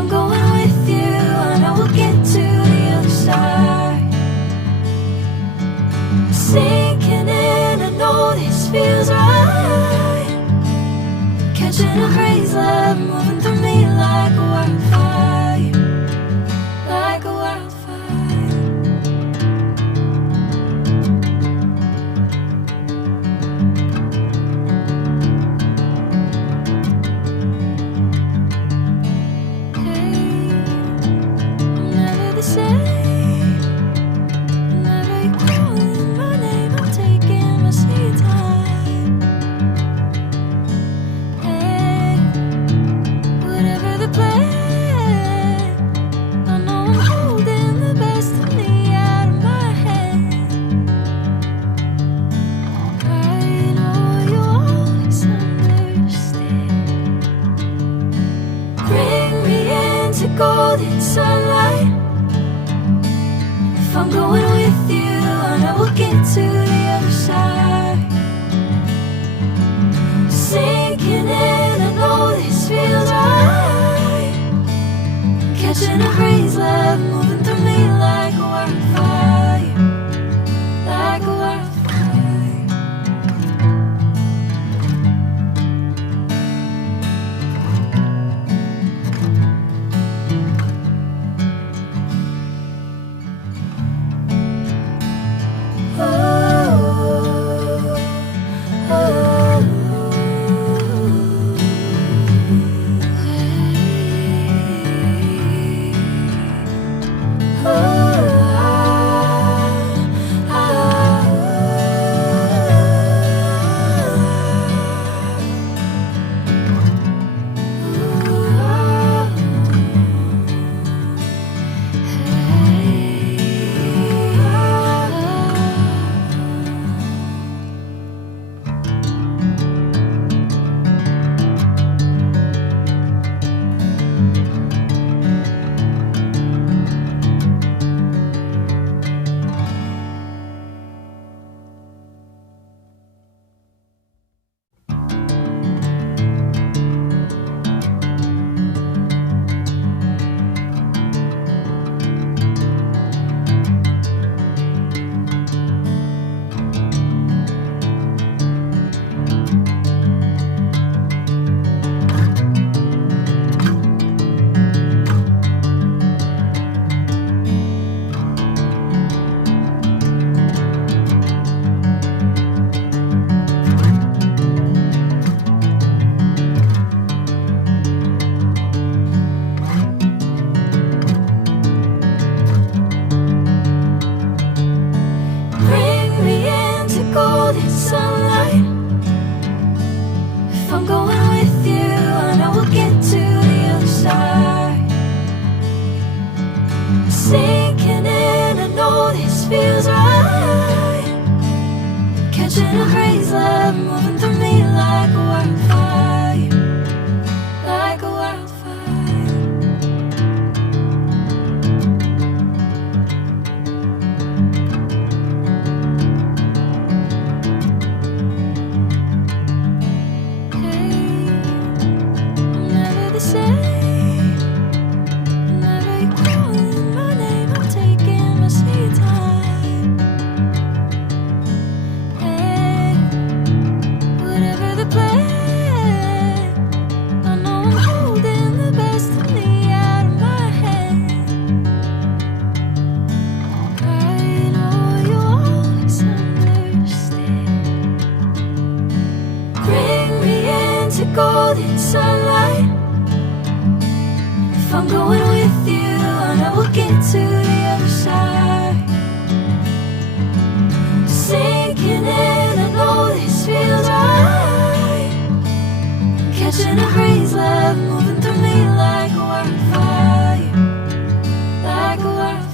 I'm going with you, I know we'll get to the other side. Sinking in, I know this feels right. Catching a breeze, love moving through me like a wildfire, like a wildfire. Hey, I'm never the same. Whenever you're calling my name, I'm taking my sweet time. Hey, whatever the plan, I know I'm holding the best of me out of my hand. I know you always understand. Bring me into golden sunlight. If I'm going with you, I know we'll get to the other side. Sinking in, I know this feels right. Catching a breeze, love moving through me like a wildfire, like a wildfire. Bring me into golden sunlight. If I'm going with you, I know we'll get to the other side. Sinking in, I know this feels right. Catching a breeze, love moving through me like a wildfire, like a wildfire. Hey, I'm never the same. Whenever you're calling my name, I'm taking my sweet time. Hey, whatever the plan, I know I'm holding the best of me out of my hand. I know you always understand. Bring me into golden sunlight. If I'm going with you, I know we'll get to the other side. Sinking in, I know this feels right. Catching a breeze, love moving through me like a wildfire, like a wildfire.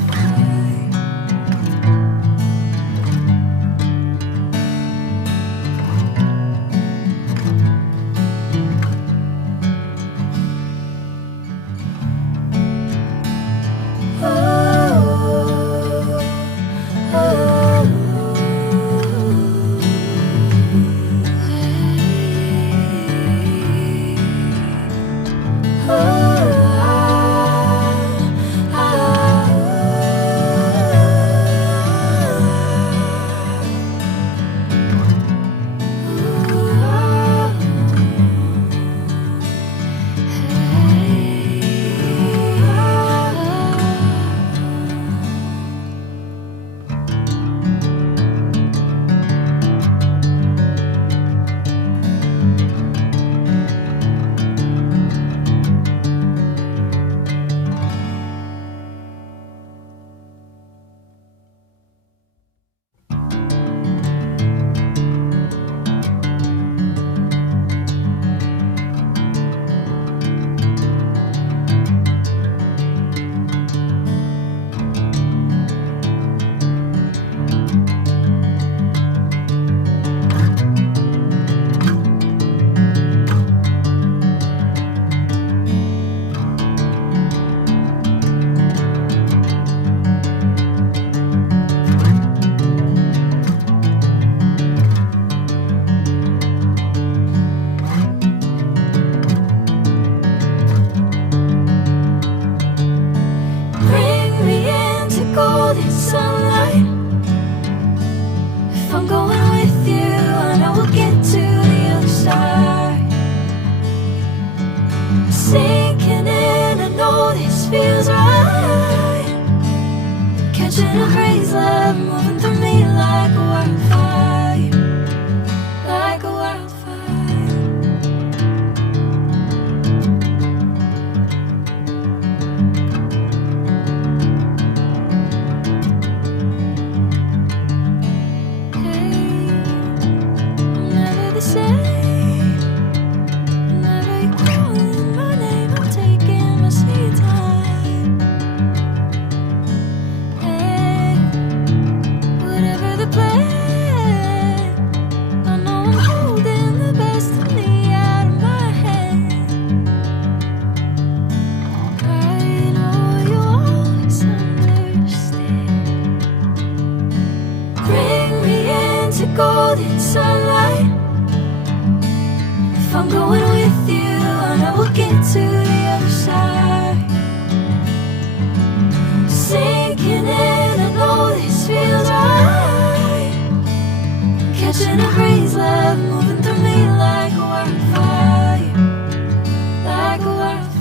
sinking in, I know this feels right. Catching a breeze, love moving through me like a wildfire, like a wildfire. Hey, I'm never the same. Whenever you're calling my name, I'm taking my sweet time. Hey, whatever the plan, I know I'm holding the best of me out of my hand. I know you always understand. Bring me into golden sunlight. If I'm going with you, I know we'll get to the other side. Sinking in, I know this feels right. Catching a breeze, love moving through me like a wildfire, like a wildfire.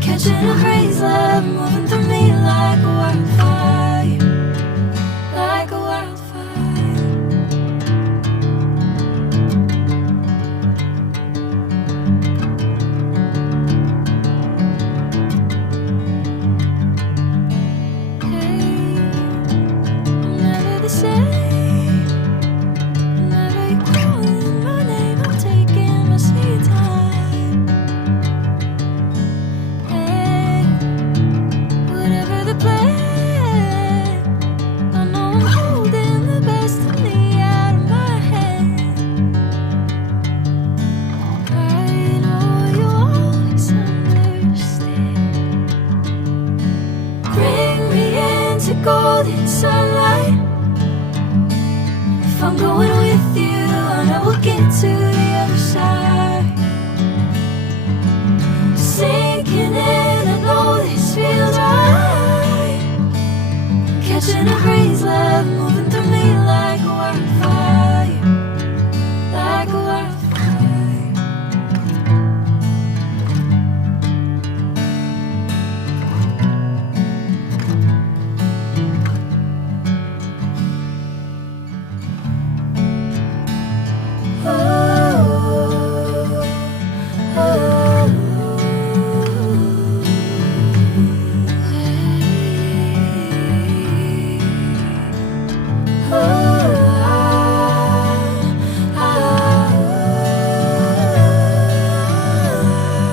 Catching a breeze, love moving through me like a wildfire, like a wildfire. Hey, I'm never the same. Whenever you're calling my name, I'm taking my sweet time. Golden sunlight. If I'm going with you, I know we'll get to the other side. Sinking